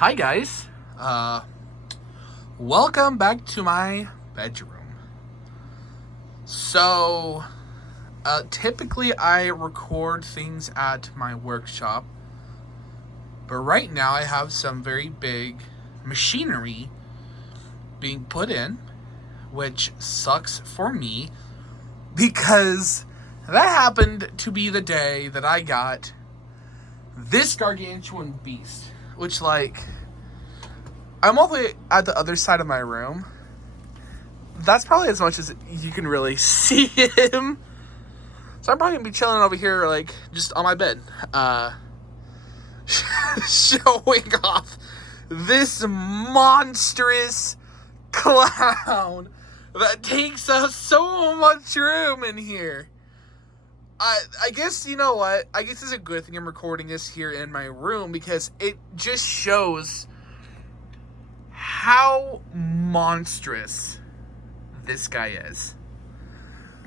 Hi guys, welcome back to my bedroom. So, typically I record things at my workshop, but right now I have some very big machinery being put in, which sucks for me because that happened to be the day that I got this gargantuan beast. Which, I'm all the way at the other side of my room. That's probably as much as you can really see him. So I'm probably going to be chilling over here, just on my bed. Showing off this monstrous clown that takes up so much room in here. I guess, you know what? I guess it's a good thing I'm recording this here in my room because it just shows how monstrous this guy is.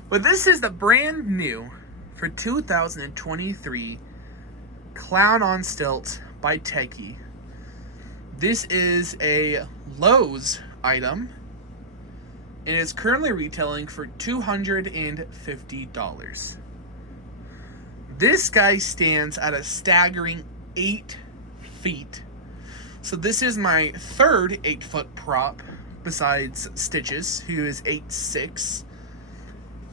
But this is the brand new for 2023 Clown on Stilts by Tekky. This is a Lowe's item and it's currently retailing for $250. This guy stands at a staggering 8 feet. So this is my third 8-foot prop besides Stitches, who is 8'6",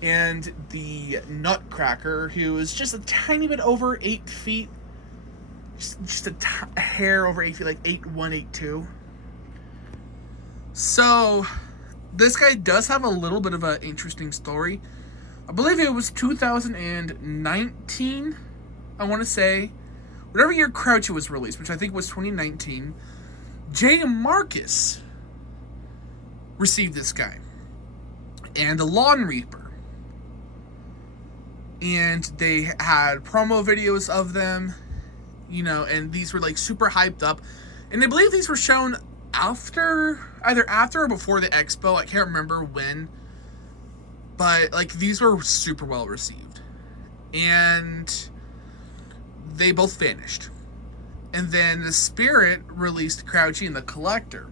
and the Nutcracker, who is just a tiny bit over 8 feet, just a hair over 8 feet, like 8'1", 8'2". So this guy does have a little bit of an interesting story. I believe it was 2019, I want to say. Whatever year Crouchy was released, which I think was 2019, Jay Marcus received this guy. And a Lawn Reaper. And they had promo videos of them, and these were super hyped up. And I believe these were shown either after or before the expo. I can't remember when. But, these were super well received. And they both vanished. And then the Spirit released Crouchy and the Collector.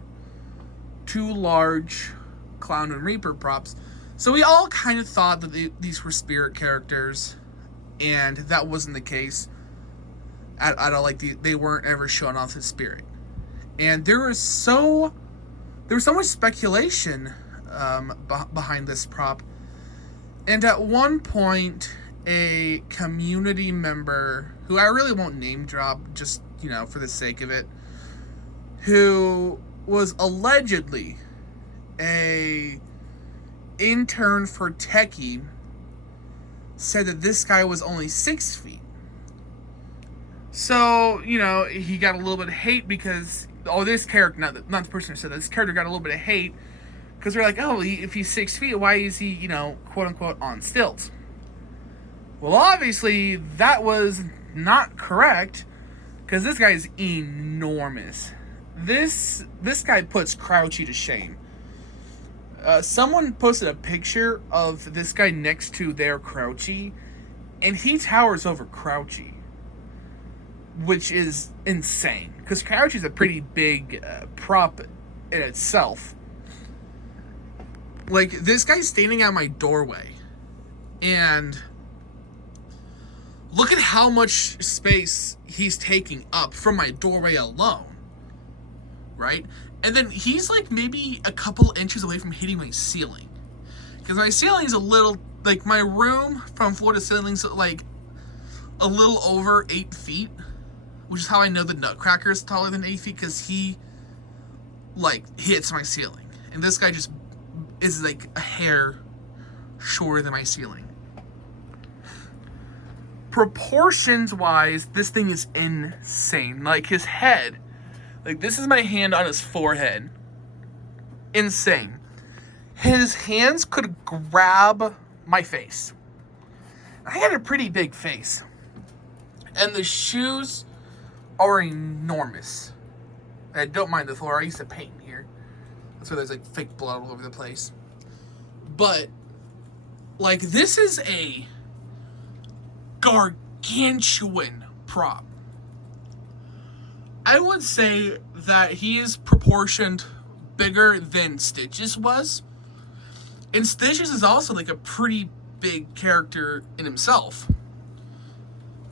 2 large Clown and Reaper props. So we all kind of thought that these were Spirit characters. And that wasn't the case at all. They weren't ever shown off as Spirit. And there was so much speculation behind this prop. And at one point, a community member, who I really won't name drop, just, for the sake of it, who was allegedly a intern for Tekky, said that this guy was only 6 feet. So, he got a little bit of hate because, this character, not the person who said that, this character got a little bit of hate because they're like, if he's 6 feet, why is he, quote unquote, on stilts? Well, obviously, that was not correct because this guy is enormous. This guy puts Crouchy to shame. Someone posted a picture of this guy next to their Crouchy, and he towers over Crouchy, which is insane because Crouchy's a pretty big prop in itself. This guy's standing at my doorway, and look at how much space he's taking up from my doorway alone, right? And then he's maybe a couple inches away from hitting my ceiling, because my ceiling is a little, my room from floor to ceiling is a little over 8 feet, which is how I know the Nutcracker is taller than 8 feet, because he hits my ceiling, and this guy just is a hair shorter than my ceiling. Proportions wise, this thing is insane. His head, this is my hand on his forehead. Insane. His hands could grab my face. I had a pretty big face. And the shoes are enormous. I don't mind the floor. I used to paint here. That's why there's fake blood all over the place. But this is a gargantuan prop. I would say that he is proportioned bigger than Stitches was. And Stitches is also like a pretty big character in himself.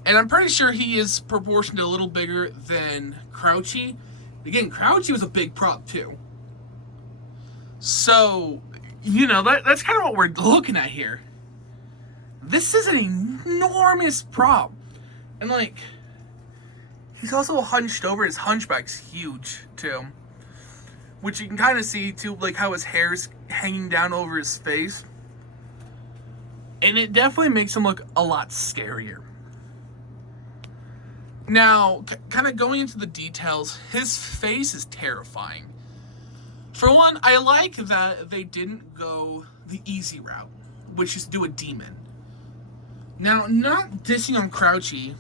And I'm pretty sure he is proportioned a little bigger than Crouchy. Again, Crouchy was a big prop too. So, that's kind of what we're looking at here. This is an enormous prop. And like, he's also hunched over. His hunchback's huge too. Which you can kind of see too, like how his hair's hanging down over his face. And it definitely makes him look a lot scarier. Now, kind of going into the details, his face is terrifying. For one, I like that they didn't go the easy route, which is do a demon. Now, not dissing on Crouchy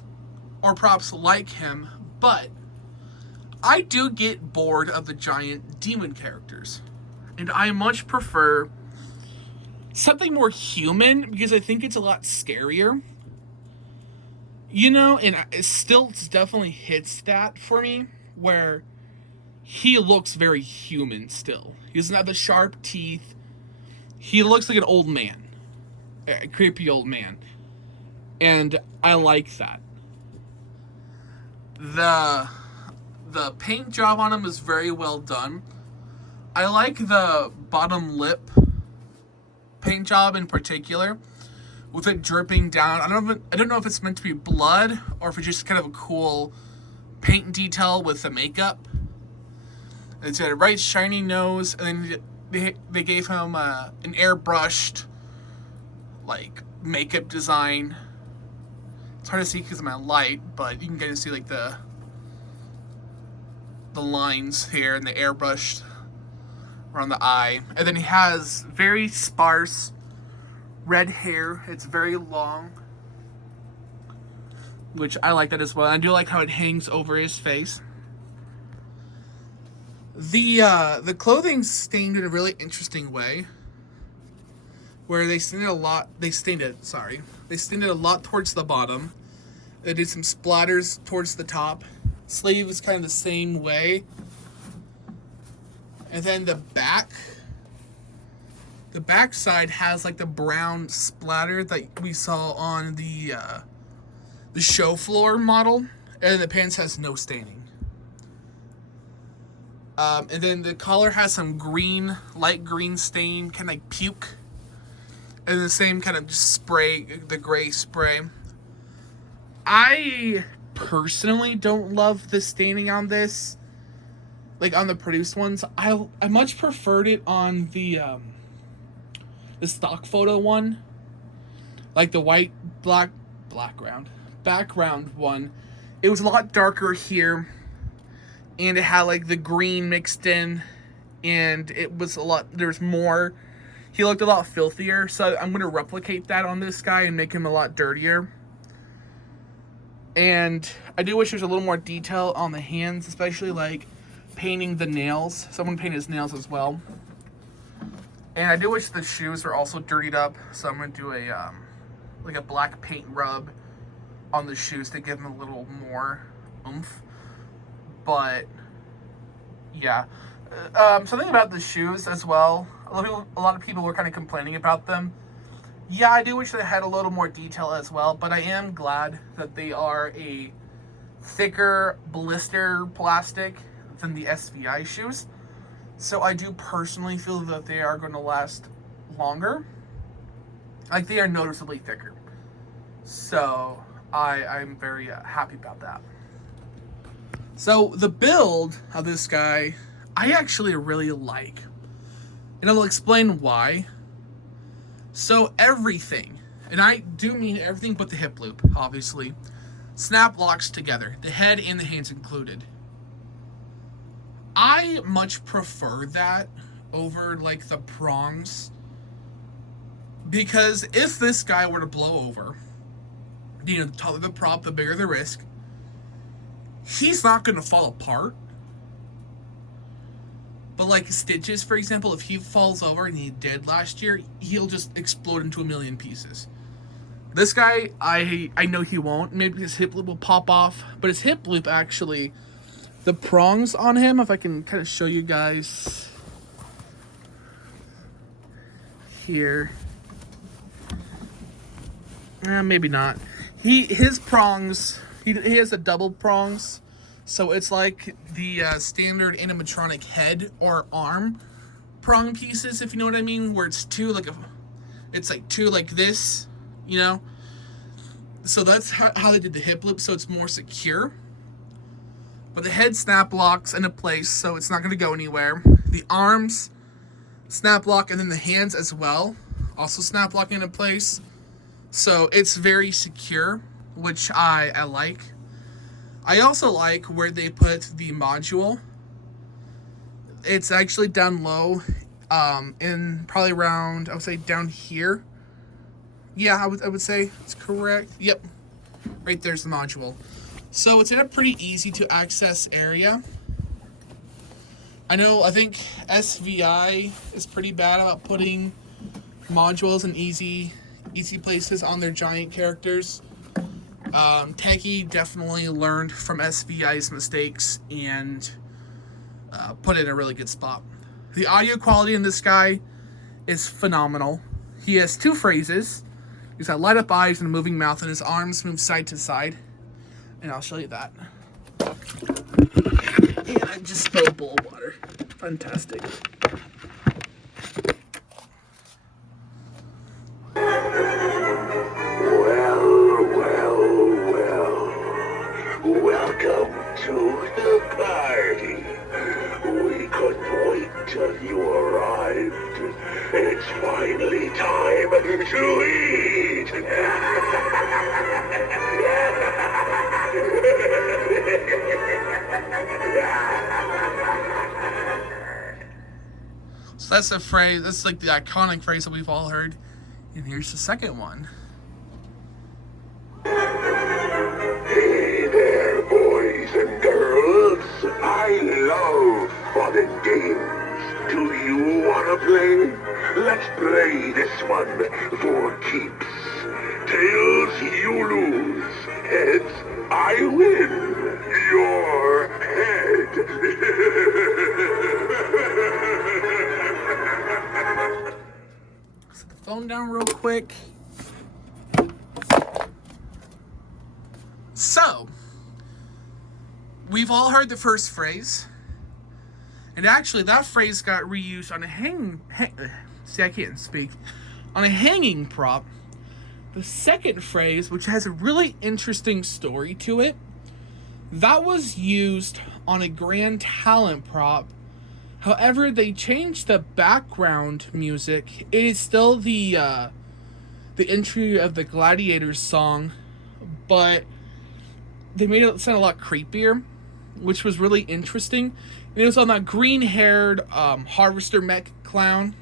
or props like him, but I do get bored of the giant demon characters. And I much prefer something more human because I think it's a lot scarier. And Stilts definitely hits that for me, where he looks very human still. He doesn't have the sharp teeth. He looks like an old man. A creepy old man. And I like that. The paint job on him is very well done. I like the bottom lip paint job in particular, with it dripping down. I don't know if it's meant to be blood or if it's just kind of a cool paint detail with the makeup. It's got a bright shiny nose, and then they gave him an airbrushed like makeup design. It's hard to see because of my light, but you can kind of see like the lines here and the airbrushed around the eye. And then he has very sparse red hair. It's very long, which I like that as well. I do like how it hangs over his face. The clothing's stained in a really interesting way, where they stained it a lot. They stained it a lot towards the bottom. They did some splatters towards the top. Sleeve is kind of the same way. And then the back side has like the brown splatter that we saw on the show floor model, and the pants has no staining. And then the collar has some green, light green stain, kind of like puke, and the same kind of spray, the gray spray. I personally don't love the staining on this, like on the produced ones. I much preferred it on the stock photo one, like the white background one. It was a lot darker here, and it had like the green mixed in, and it was there's more. He looked a lot filthier, so I'm going to replicate that on this guy and make him a lot dirtier. And I do wish there's a little more detail on the hands, especially like painting the nails. Someone painted his nails as well. And I do wish the shoes were also dirtied up, so I'm going to do a black paint rub on the shoes to give them a little more oomph. But yeah, something about the shoes as well. A lot of people were kind of complaining about them. Yeah, I do wish they had a little more detail as well, but I am glad that they are a thicker blister plastic than the SVI shoes. So I do personally feel that they are going to last longer. Like, they are noticeably thicker. So I'm very happy about that. So the build of this guy, I actually really like. And I'll explain why. So everything, and I do mean everything but the hip loop, obviously, snap locks together, the head and the hands included. I much prefer that over like the prongs, because if this guy were to blow over, the taller the prop, the bigger the risk. He's not going to fall apart. But like Stitches, for example, if he falls over, and he did last year, he'll just explode into a million pieces. This guy, I know he won't. Maybe his hip loop will pop off. But his hip loop, actually, The prongs on him, if I can kind of show you guys here. Maybe not. His prongs, he has a double prongs. So it's like the standard animatronic head or arm prong pieces, if you know what I mean, where it's two like two like this, you know. So that's how they did the hip loop, so it's more secure. But the head snap locks into place, so it's not going to go anywhere. The arms snap lock, and then the hands as well also snap lock into place. So it's very secure, which I like. I also like where they put the module. It's actually down low, in probably around, I would say down here. Yeah, I would say it's correct. Yep, right there's the module. So it's in a pretty easy to access area. I think SVI is pretty bad about putting modules in easy places on their giant characters. Tekky definitely learned from SVI's mistakes and put it in a really good spot. The audio quality in this guy is phenomenal. He has two phrases. He's got light up eyes and a moving mouth, and his arms move side to side. And I'll show you that. And I just spilled a bowl of water. Fantastic. Welcome to the party. We couldn't wait till you arrived. It's finally time to eat. So that's a phrase, that's like the iconic phrase that we've all heard. And here's the second one. Hey there, boys and girls. I love fun and games. Do you want to play? Let's play this one for keeps. Tails, you lose. Heads, I win. Your head. Set the phone down real quick. So, we've all heard the first phrase. And actually, that phrase got reused on on a hanging prop. The second phrase, which has a really interesting story to it, that was used on a Grand Talent prop. However, they changed the background music. It is still the entry of the Gladiators song, but they made it sound a lot creepier, which was really interesting. And it was on that green-haired harvester mech clown.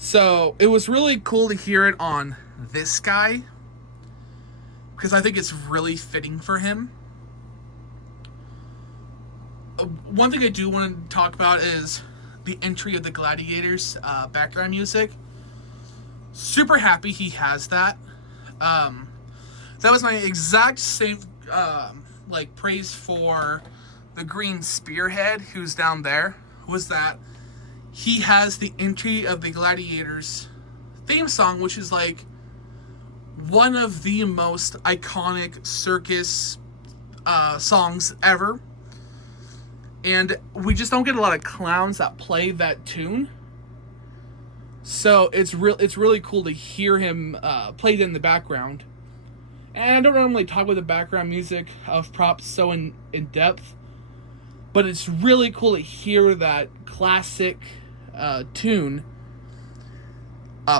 So it was really cool to hear it on this guy, because I think it's really fitting for him. One thing I do want to talk about is the entry of the Gladiators background music. Super happy he has that. That was my exact same praise for the green spearhead who's down there, was that he has the entry of the Gladiators theme song, which is like one of the most iconic circus songs ever. And we just don't get a lot of clowns that play that tune. So it's really cool to hear him play it in the background. And I don't normally talk about the background music of props so in depth, but it's really cool to hear that classic tune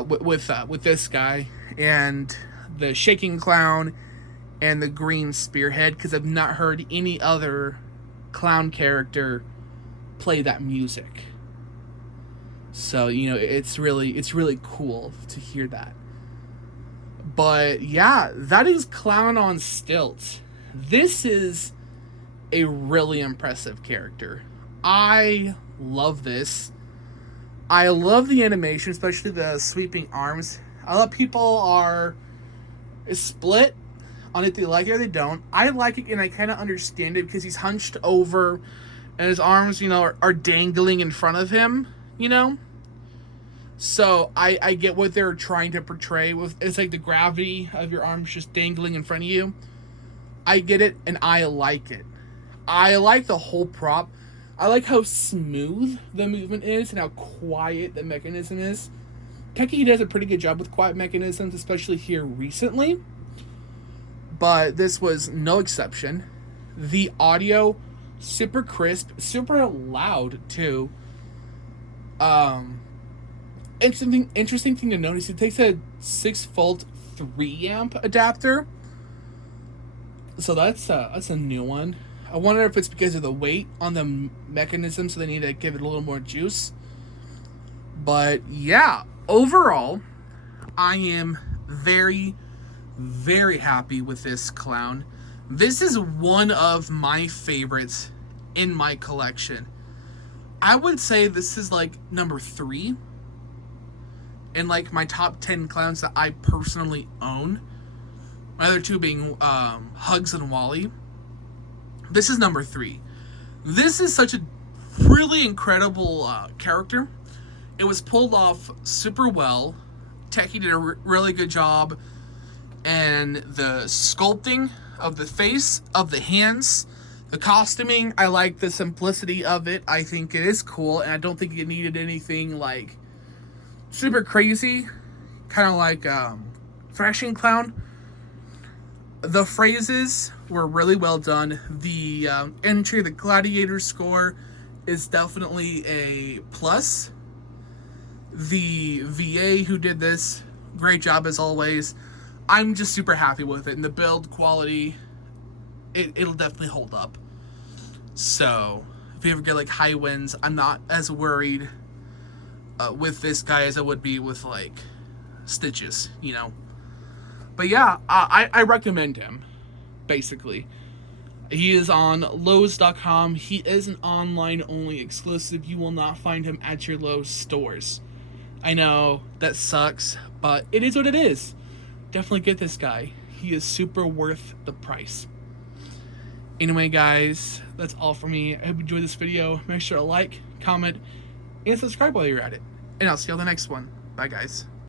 with this guy and the shaking clown and the green spearhead, because I've not heard any other clown character play that music. So, it's really cool to hear that. But yeah, that is Clown on Stilts. This is a really impressive character. I love this. I love the animation, especially the sweeping arms. A lot of people are split on if they like it or they don't. I like it, and I kind of understand it because he's hunched over and his arms, are dangling in front of him, So I get what they're trying to portray with it's like the gravity of your arms just dangling in front of you. I get it, and I like it. I like the whole prop. I like how smooth the movement is and how quiet the mechanism is. Tekky does a pretty good job with quiet mechanisms, especially here recently. But this was no exception. The audio, super crisp, super loud too. Interesting thing to notice, it takes a 6-volt 3-amp adapter. So that's a new one. I wonder if it's because of the weight on the mechanism, so they need to give it a little more juice. But yeah, overall, I am very, very happy with this clown. This is one of my favorites in my collection. I would say this is like number 3 in like my top 10 clowns that I personally own. My other 2 being Hugs and Wally. This is number 3. This is such a really incredible character. It was pulled off super well. Tekky did a really good job. And the sculpting of the face, of the hands, the costuming, I like the simplicity of it. I think it is cool, and I don't think it needed anything like super crazy. Kind of like Thrashing Clown. The phrases were really well done. The entry, the Gladiator score is definitely a plus. The VA who did this, great job as always. I'm just super happy with it. And the build quality, it'll definitely hold up. So, if you ever get like high winds, I'm not as worried with this guy as I would be with like Stitches, But yeah, I recommend him, basically. He is on Lowe's.com. He is an online-only exclusive. You will not find him at your Lowe's stores. I know, that sucks, but it is what it is. Definitely get this guy. He is super worth the price. Anyway, guys, that's all for me. I hope you enjoyed this video. Make sure to like, comment, and subscribe while you're at it. And I'll see you on the next one. Bye, guys.